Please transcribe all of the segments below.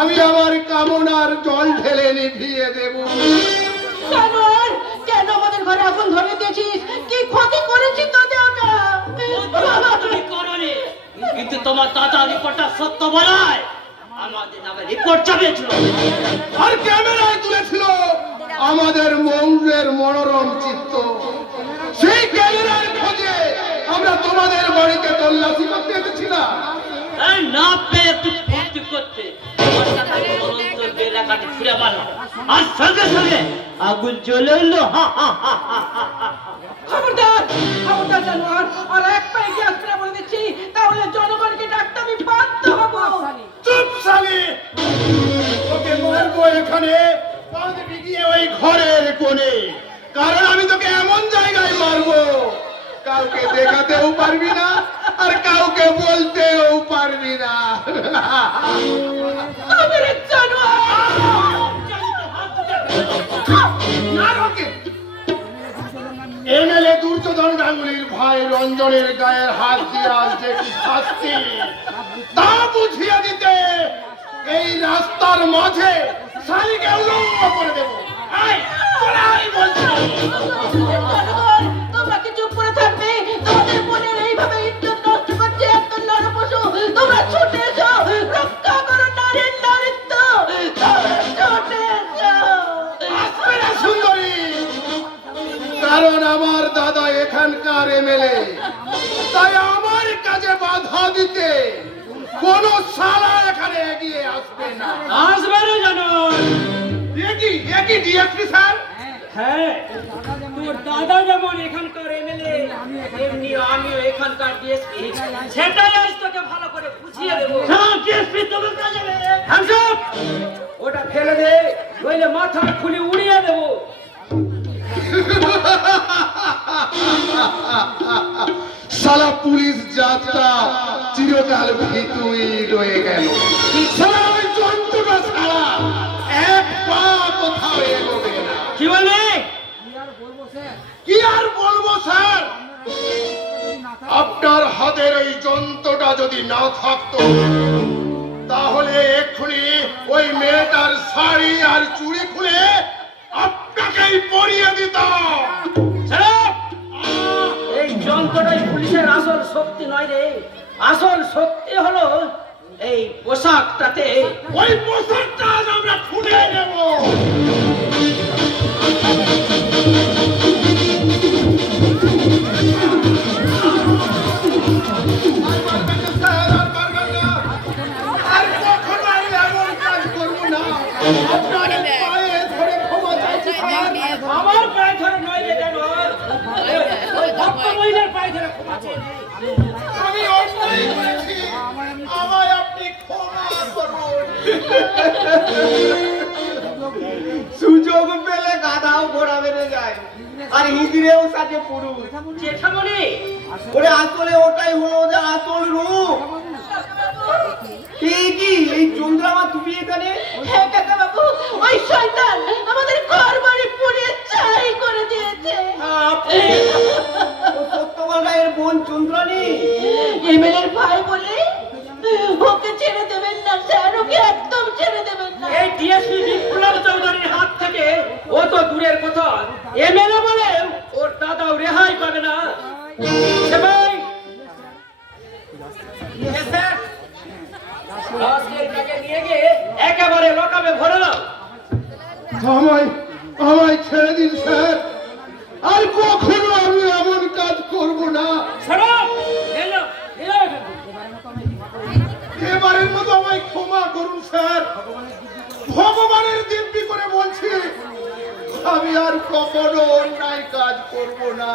আমি আমার কামনার জল ঢেলে নিভিয়ে দেব কেন আমাদের ঘরে আগুন ধরিয়ে দিয়েছিস কি ক্ষতি করেছি তোদের আমরা তুমি কিন্তু তোমার দাদা রিপোর্টটা সত্য বলায়। আমাদের নামে রিপোর্ট চাপিয়েছিল। আর ক্যামেরায় তুলেছিল আমাদের মৌরের মনোরম চিত্র সেই ক্যামেরার খোঁজে আমরা তোমাদের বাড়িতে তল্লাশি করতে এসেছিলাম না? পেয়ে একটু ফুর্তি করতে। আর সঙ্গে সঙ্গে আগুন জ্বলে এলো হা হা হা হা হা। বাঁধ ওই ঘরের কোণে। কারণ আমি তোকে এমন জায়গায় মারবো কাউকে দেখাতেও পারবি না আর কাউকে বলতেও পারবি না। এমএলএ দুর্যোধন গাঙ্গুলির ভাই রঞ্জনের গায়ের হাত দিয়ে আসছে কি শাস্তি? তা বুঝিয়ে দিতে এই রাস্তার মাঝে শালিকে উলঙ্গ করে দেবো। আয়, চলে আয় বলছি। তোমরা কি চুপ করে থাকবে? তোমাদের বোনের এইভাবে ইজ্জত নষ্ট করছে এত নরপশু তোমরা ছুটে এসো। রক্ষা করো নারীর নারীত্ব তোমরা ছুটে এসো। আসবে না সুন্দরী। কারণ আমার দাদা এখানকার এমএলএ। তাই আমার কাজে বাধা দিতে কোন শালা এখানে এগিয়ে আসবে না। আসবে না জানো একই একই ডিএসপি স্যার? হ্যাঁ তোর দাদা যেমন এখানকার এমএলএ এমনি আমিও এখানকার ডিএসপি সেটাই আজ তোকে ভালো করে বুঝিয়ে দেবো। হ্যাঁ ডিএসপি তুমি কাজে ওটা ফেলে দে নইলে মাথা খুলে উড়িয়ে দেবো। সালা পুলিশ যাত্রা। চিরকাল ভিতুই রয়ে গেল। ওই যন্ত্রটা ছাড়া এক পা কোথাও এগোবে না। কি বললি কি আর বলব স্যার? আপনার হাতের ওই যন্ত্রটা যদি না থাকতো তাহলে এক্ষুনি ওই মেয়েটার শাড়ি আর চুড়ি খুলে আপনাকেই পরিয়ে দিতাম। এই যন্ত্রটাই পুলিশের আসল শক্তি নয় রে। আসল সত্যি হলো এই পোশাকটাতে ওই পোশাকটা আমরা খুলে নেব। হিজড়েও সাজে পুরুষ ওরে আসলে ওটাই হলো আসল রূপ। কি এই চন্দ্রামা তুমি এখানে? হ্যাঁ কাকা বাবু ওই শয়তান আমাদের ঘর বাড়ি পুড়িয়ে ছাই করে দিয়েছে। সত্যবান রায়ের বোন চন্দ্রানী। এমএলএর ভাই বলে ওকে ছেড়ে দেবেন না স্যার ওকে একদম ছেড়ে দেবেন না। এই ডিএসপি বিপ্লব চৌধুরীর হাত থেকে ও তো দূরের কথা। এমএলএ বলে একেবারে লকাবে ভরে দাও আমায় আমায় ছেড়ে দিন স্যার। আর কখনো আমি এমন কাজ করব না। এবারের মতো আমায় ক্ষমা করুন স্যার। ভগবানের দিব্যি করে বলছি আমি আর কখনো অন্যায় কাজ করব না।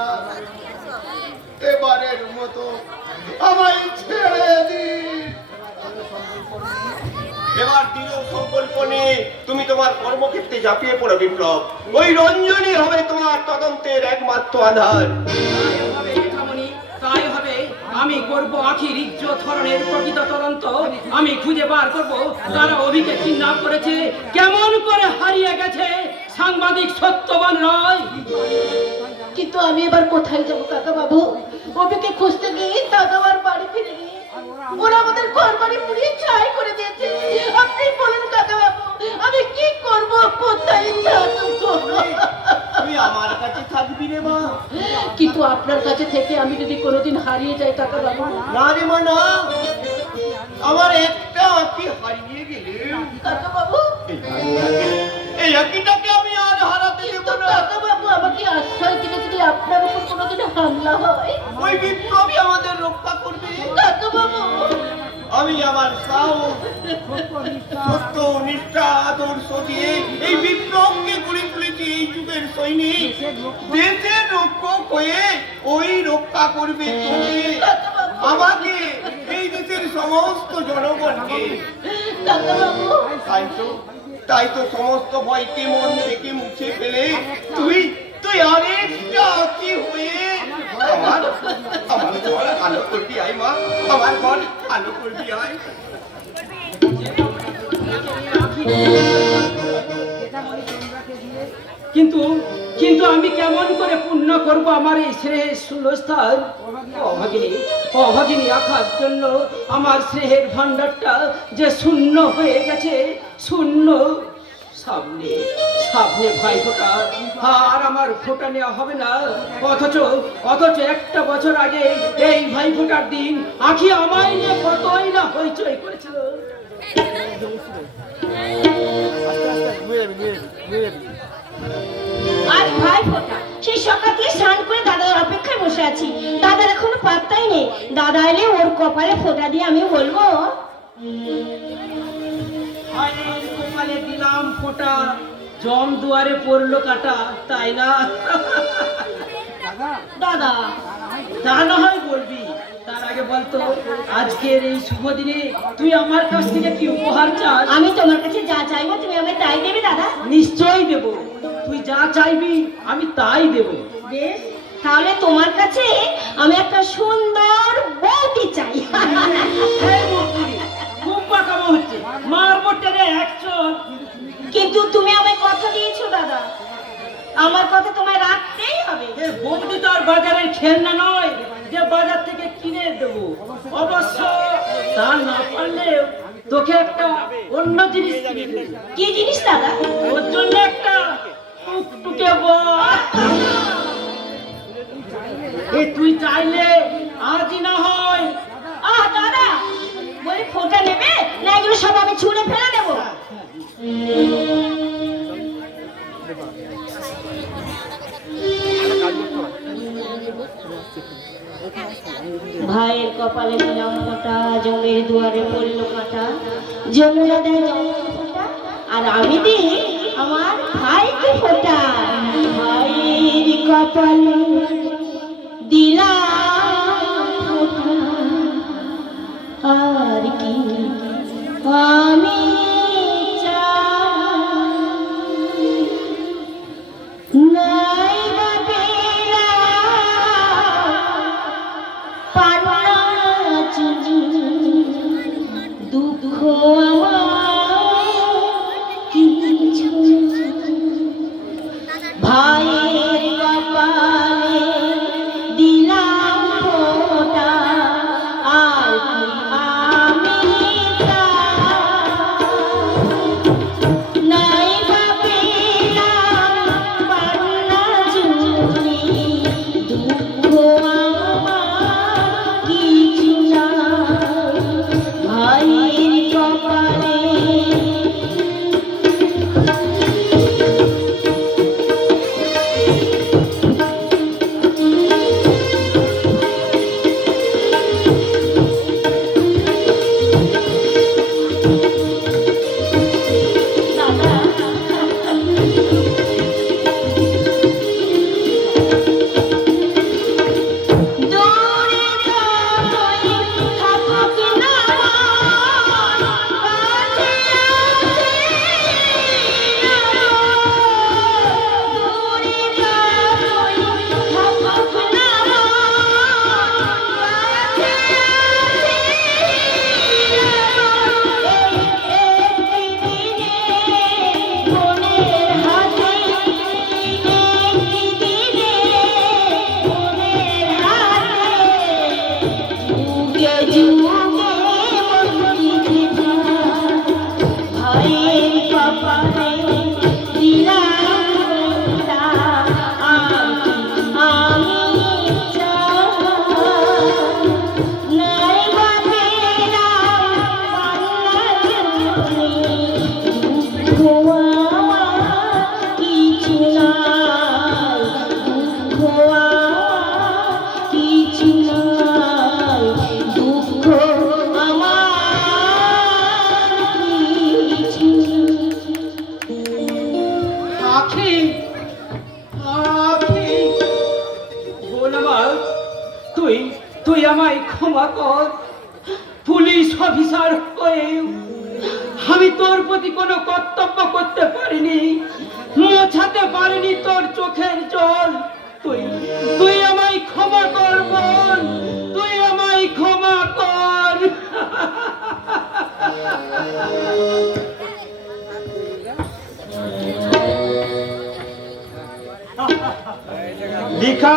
এবারের মতো আমায় ছেড়ে দিন এবার দৃঢ় নিয়ে তুমি তোমার কর্মক্ষেত্রে ঝাঁপিয়ে পড়ো বিপ্লব। ওই রঞ্জনী হবে তোমার তদন্তের একমাত্র আধার। তাই হবে। আমি করব আখির ইজ্জত ধরনের প্রকৃত তদন্ত। আমি খুঁজে বার করব তারা অভিকে কিডন্যাপ করেছে। কেমন করে হারিয়ে গেছে সাংবাদিক সত্যবান নয়। কিন্তু আমি এবার কোথায় যাব কাকা বাবু অভিকে খুঁজতে গিয়ে দাদা বাড়ি ফিরে গিয়ে ওরা আমাদের ঘর বাড়ি পুড়িয়ে ছাই করে দিয়েছে। আপনি বলেন কাকা বাবু আমি কি করব? কোথায় থাকব তুই আমার কাছে থাকবি রে মা। কিন্তু আপনার কাছে থেকে আমি যদি কোনোদিন হারিয়ে যাই কাকা বাবু? না রে মা না। আমার একটা আঁকি হারিয়ে গেলে। কাকা বাবু? এই আঁকিটাকে আমি আর হারাতে দেব না। কাকা বাবু আমাকে যদি আপনার উপর কোনোদিন হামলা হয়। ওই বিপ্লবী আমাদের রক্ষা করবে। কাকা বাবু। আমি আমার সাহস সত্য নিষ্ঠা আদর্শ দিয়ে এই বিপ্লবকে গড়ে তুলেছি এই যুগের সৈনিক। দেশের রক্ষক হয়ে ওই রক্ষা করবে তোকে। আমাকে এই দেশের সমস্ত জনগণকে। তাই তো তাই তো সমস্ত ভয়কে মন থেকে মুছে ফেলে। তুই কিন্তু কিন্তু আমি কেমন করে পূর্ণ করব আমার এই স্নেহের শূন্যস্থান অভাগিনী অভাগিনী রাখার জন্য আমার স্নেহের ভাণ্ডারটা যে শূন্য হয়ে গেছে, শূন্য সামনে সামনে ভাই ফোটা আর আমার ফোটা নেওয়া হবে না। অথচ অথচ একটা বছর আগে এই ভাই ফোটার দিন আখি আমায় নিয়ে কতই না হইচই করেছিল। আজ ভাই ফোটা সেই সকাল থেকে স্নান করে দাদার অপেক্ষায় বসে আছি। দাদার এখনও পাত্তাই নেই। দাদা এলে ওর কপালে ফোটা দিয়ে আমি বলব। কপালে দিলাম ফোঁটা। জম দুয়ারে পড়ল কাটা তাই না? দাদা তা না হয় বলবি। তার আগে বলতো আজকের এই শুভ দিনে তুই আমার কাছ থেকে কি উপহার চাস? আমি তোমার কাছে যা চাইব তুমি তাই দেবে দাদা। নিশ্চয়ই দেব। তুই যা চাইবি আমি তাই দেব। বেশ তাহলে তোমার কাছে আমি একটা সুন্দর বউটি চাই। হচ্ছে? মারবো টেনে একশো। কিন্তু তুমি আমায় কথা দিয়েছ দাদা। আমার কথা তোমায় রাখতেই হবে। এ বৌদি তো আর বাজারের খেলনা নয় যে বাজার থেকে কিনে দেবো। অবশ্য তা না পারলে তোকে একটা অন্য জিনিস কি জিনিস দাদা? ওর জন্য একটা টুকটুকে এ তুই চাইলে আজই না হয়। আহ দাদা বলি ফোটা নেবে না এগুলো সব আমি ছুঁড়ে ফেলে দেবো। ভাইয়ের কপালে দিলাম ফোটা জমের দুয়ারে পড়ল কাটা। ফোটা, আর আমি দিই আমার ভাইকে ফোটা। ভাইয়ের কপালে দিলাম আমি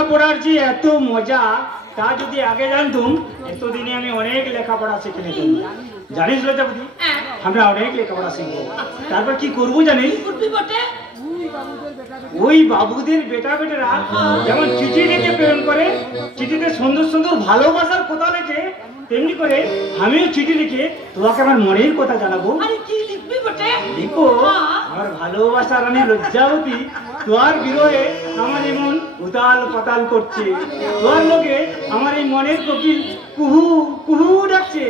লেখাপড়ার যে এত মজা তা যদি আগে জানতুম এতদিনে আমি অনেক লেখাপড়া শিখে নিতাম। জানিস লতাপতি আমরা অনেক লেখাপড়া শিখব। তারপর কি করব জানিস? ওই বাবুদের বেটা বেটারা যেমন চিঠি লিখে প্রেরণ করে চিঠিতে সুন্দর সুন্দর ভালোবাসার কথা লেখে তেমনি করে আমিও চিঠি লিখে তোমাকে আমার মনের কথা জানাব। আরে কি লিখবি বটে? লিখো। আমার ভালোবাসার আমি লজ্জাবতী। তোমার বিরহে আমার এমন উতাল পাতাল করছে। তোমার লোকে আমার এই মনের কপিল কুহু কুহু ডাকছে।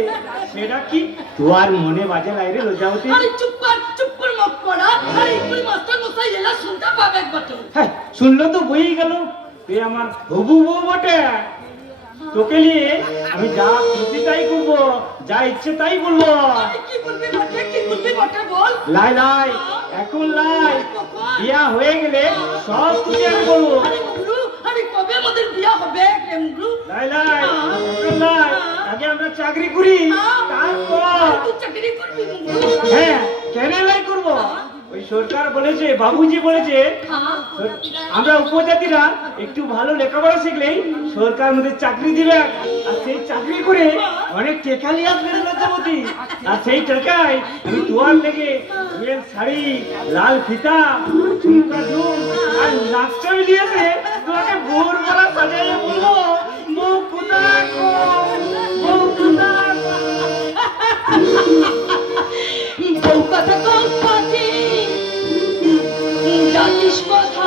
সেটা কি? তোমার মনে বাজে লাইরে লজ্জাবতী। আরে চুপ কর চুপ কর মত পড়া আরে কই মাস্টার মশাই এলা শুনতে পাবে বটে হ্যাঁ শুনলো তো বই গেল। এ আমার হবু বউ বটে। তোকে নিয়ে আমি যা খুশি তাই করব যা ইচ্ছে তাই বলব লাই লাই এখন লাই। বিয়া হয়ে গেলে সব কিছু আমি বলব লাই লাই লাই। আগে আমরা চাকরি করি তারপর হ্যাঁ কেন লাই করব? ওই সরকার বলেছে, বাবুজি বলেছে, আমরা উপজাতিরা একটু ভালো লেখাপড়া শিখলেই সরকার আমাদের চাকরি দিবে। আর সেই চাকরি করে অনেক টেকা নিয়ে আসবে লজ্জাবতী। আর সেই টাকায় আমি তোয়ার লেগে রেল শাড়ি, লাল ফিতা ঝুমকা ঝুম, আর নাকচই দিয়েছে। তোমাকে ভোর বেলা সাজাইয়ে বলব? কোথায় কথা কম Christmas.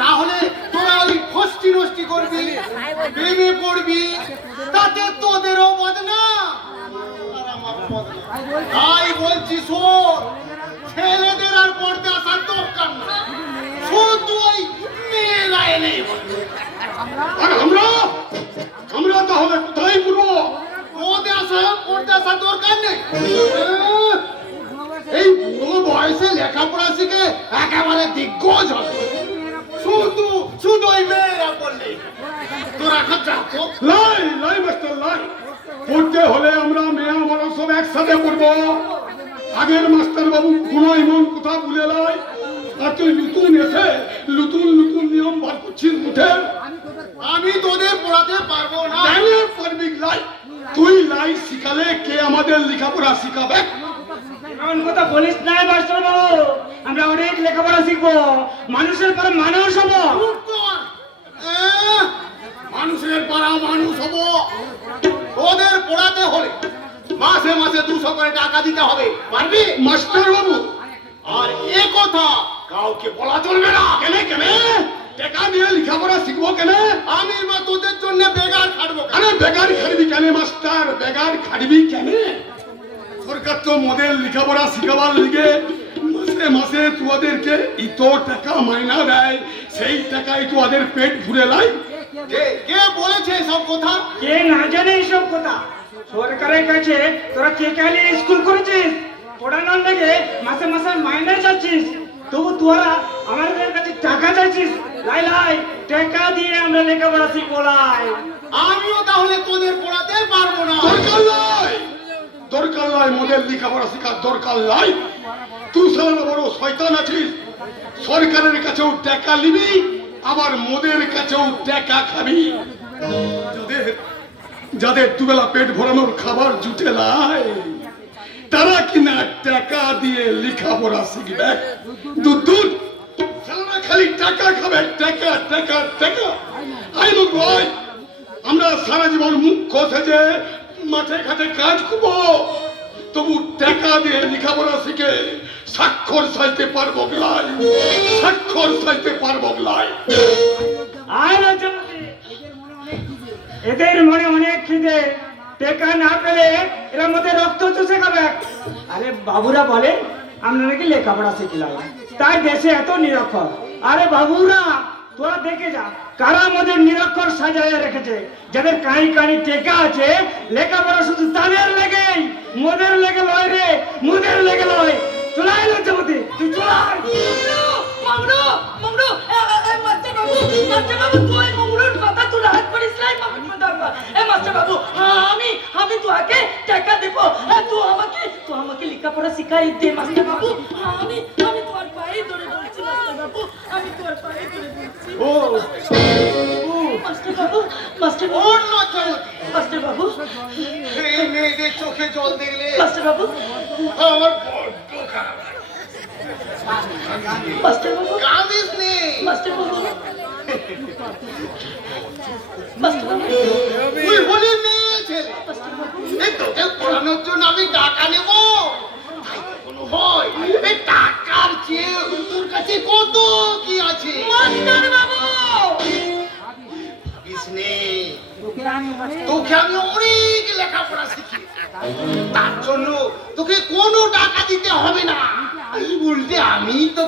তাহলে তোরা ওই ফষ্টি নষ্টি করবি প্রেমে পড়বি, তাতে তোদেরও বদনা তাই বলছি শোন, ছেলেদের আর পড়তে আসার দরকার না লেখাপড়া শিখে একেবারে দিগ্গজ হবে। শুধু শুধু ওই মেয়েরা পড়লে তোরা এখন যাচ্ছ লাই লাই, মাস্টার লাই। পড়তে হলে আমরা মেয়া বড় সব একসাথে পড়ব। আগের মাস্টার বাবু কোনো এমন কথা ভুলে লাই আর তুই নতুন এসে নতুন নতুন নিয়ম বার করছিস উঠে আমি তোদের পড়াতে পারব না পারবি লাই তুই লাই শিখালে কে আমাদের লেখাপড়া শিখাবে এমন কথা বলিস না মাস্টার বাবু আমরা অনেক লেখাপড়া শিখব মানুষের পরে মানুষ হব চুপ কর। আহ, মানুষের পাড়া মানুষ হব ওদের পড়াতে হলে মাসে মাসে দুশো করে টাকা দিতে হবে পারবি মাস্টার বাবু আর এ কথা কাউকে বলা চলবে না কেন কেন টাকা দিয়ে লেখাপড়া শিখব কেন আমি বা তোদের জন্য বেগার খাটবো কেন বেগার খাটবি কেন মাস্টার বেগার খাটবি কেন সরকার তো মোদের লেখাপড়া শিখাবার লিগে মাসে মাসে তোদেরকে ইত টাকা মাইনা দেয় সেই তোদের পেট ভরে লাই কে কে বলেছে সব কথা? কে না জানে এইসব কথা? সরকারের কাছে তোরা কে কালে স্কুল করেছিস? পড়ানোর লেগে মাসে মাসে মাইনে যাচ্ছিস তবু তোরা আমাদের কাছে টাকা চাইছিস। লাই লাই টাকা দিয়ে আমরা লেখাপড়া শিখব লাই। আমিও তাহলে তোদের পড়াতে পারব না। দরকার নাই। দরকার নাই মোদের লেখাপড়া শেখার দরকার নাই। তুই সারা বড় শয়তান আছিস। সরকারের কাছেও টাকা নিবি। আবার মোদের কাছেও টাকা খাবি। যাদের যাদের দুবেলা পেট ভরানোর খাবার জুটে নাই, তারা কিনা টাকা দিয়ে লেখাপড়া শিখবে। দুধ দুধ খালি টাকা খাবে, টাকা টাকা টাকা। আই লোক ভাই, আমরা সারা জীবন মুখ মুখ্য সেজে মাঠে ঘাটে কাজ করব। তবু টাকা দিয়ে লেখাপড়া শিখে স্বাক্ষর সাজতে পারব গলাই স্বাক্ষর সাজতে পারব গলাই এদের মনে অনেক খিদে। টেকা না পেলে এরা মধ্যে রক্ত চুষে খাবে। আরে বাবুরা বলে, আমরা নাকি লেখাপড়া শিখলাম। তাই দেশে এত নিরক্ষর। আরে বাবুরা, তোরা দেখে যা, কারা আমাদের নিরক্ষর সাজায় রেখেছে? যাদের কানি কানি টেকা আছে, লেখাপড়া শুধু তাদের লেগেই। মোদের লেগে লয় রে, মোদের লেগে লয়। চলাই লজ্জাপতি তুই চলাই মংরু মংরু মাস্টার বাবু মাস্টার বাবু তুই মংরুর কথা তুই রাত করিস লাই বাবু মাদারবা এ মাস্টার বাবু আমি আমি তোকে টাকা দেব। তুই আমাকে তুই আমাকে লেখাপড়া শিখাই দে মাস্টার বাবু আমি আমি তোর পায়ে ধরে বলছি মাস্টার বাবু আমি তোর পায়ে ধরে বলছি। ও মাস্টার বাবু মাস্টার বাবু মাস্টার বাবু এই মেয়েদের চোখে জল দেখলে মাস্টার বাবু আমার কাঁদিস নে মাস্টার বাবু? মাস্টার বাবু? তুই হলি মেয়ে ছেলে। এই তোকে পড়ানোর জন্য আমি টাকা নেব। হয় এই টাকার চেয়ে তোর কাছে কত কি আছে? মাস্টার বাবু! ভাবিস নে? তোকে আমি অনেক লেখাপড়া শিখি তার জন্য তোকে কোনো টাকা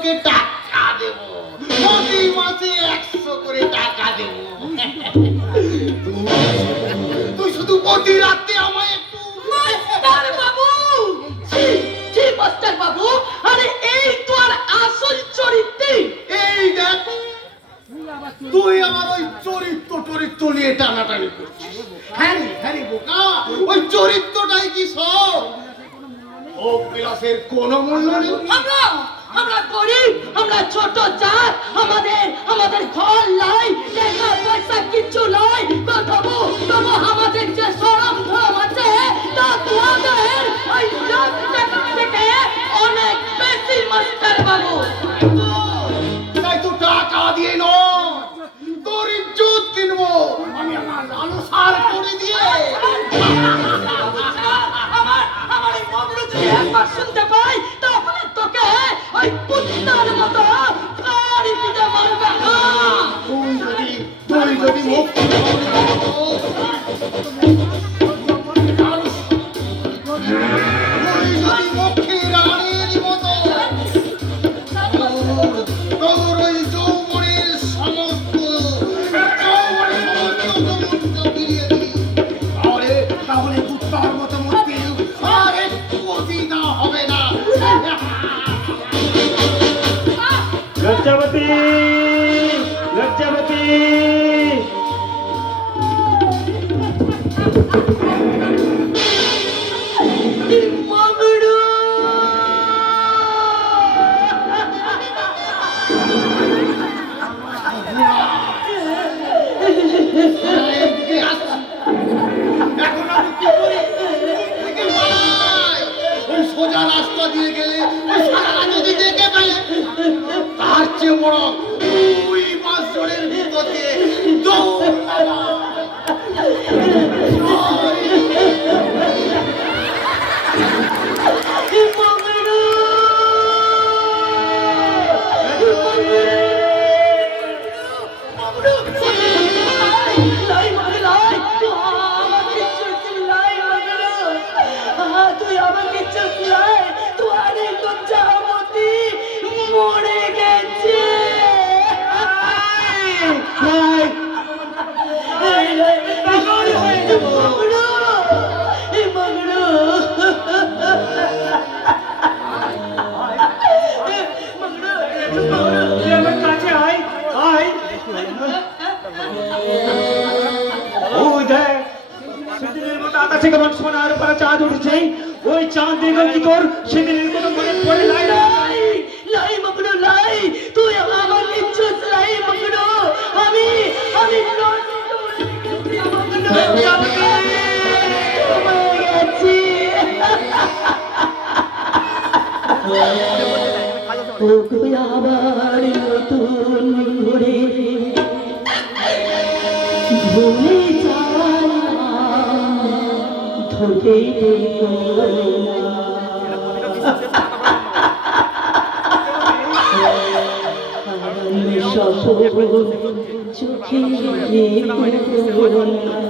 আমি লাই দেবে কি তোর সেদিনের কোনো মনে পড়ে নাই লাই মকড়ো লাই। তুই আমার নিচ্ছিস লাই মকড়ো আমি আমি আবার নতুন ঘুরে ঘুরে যাওয়া ধরে 오호 오, 축의 의...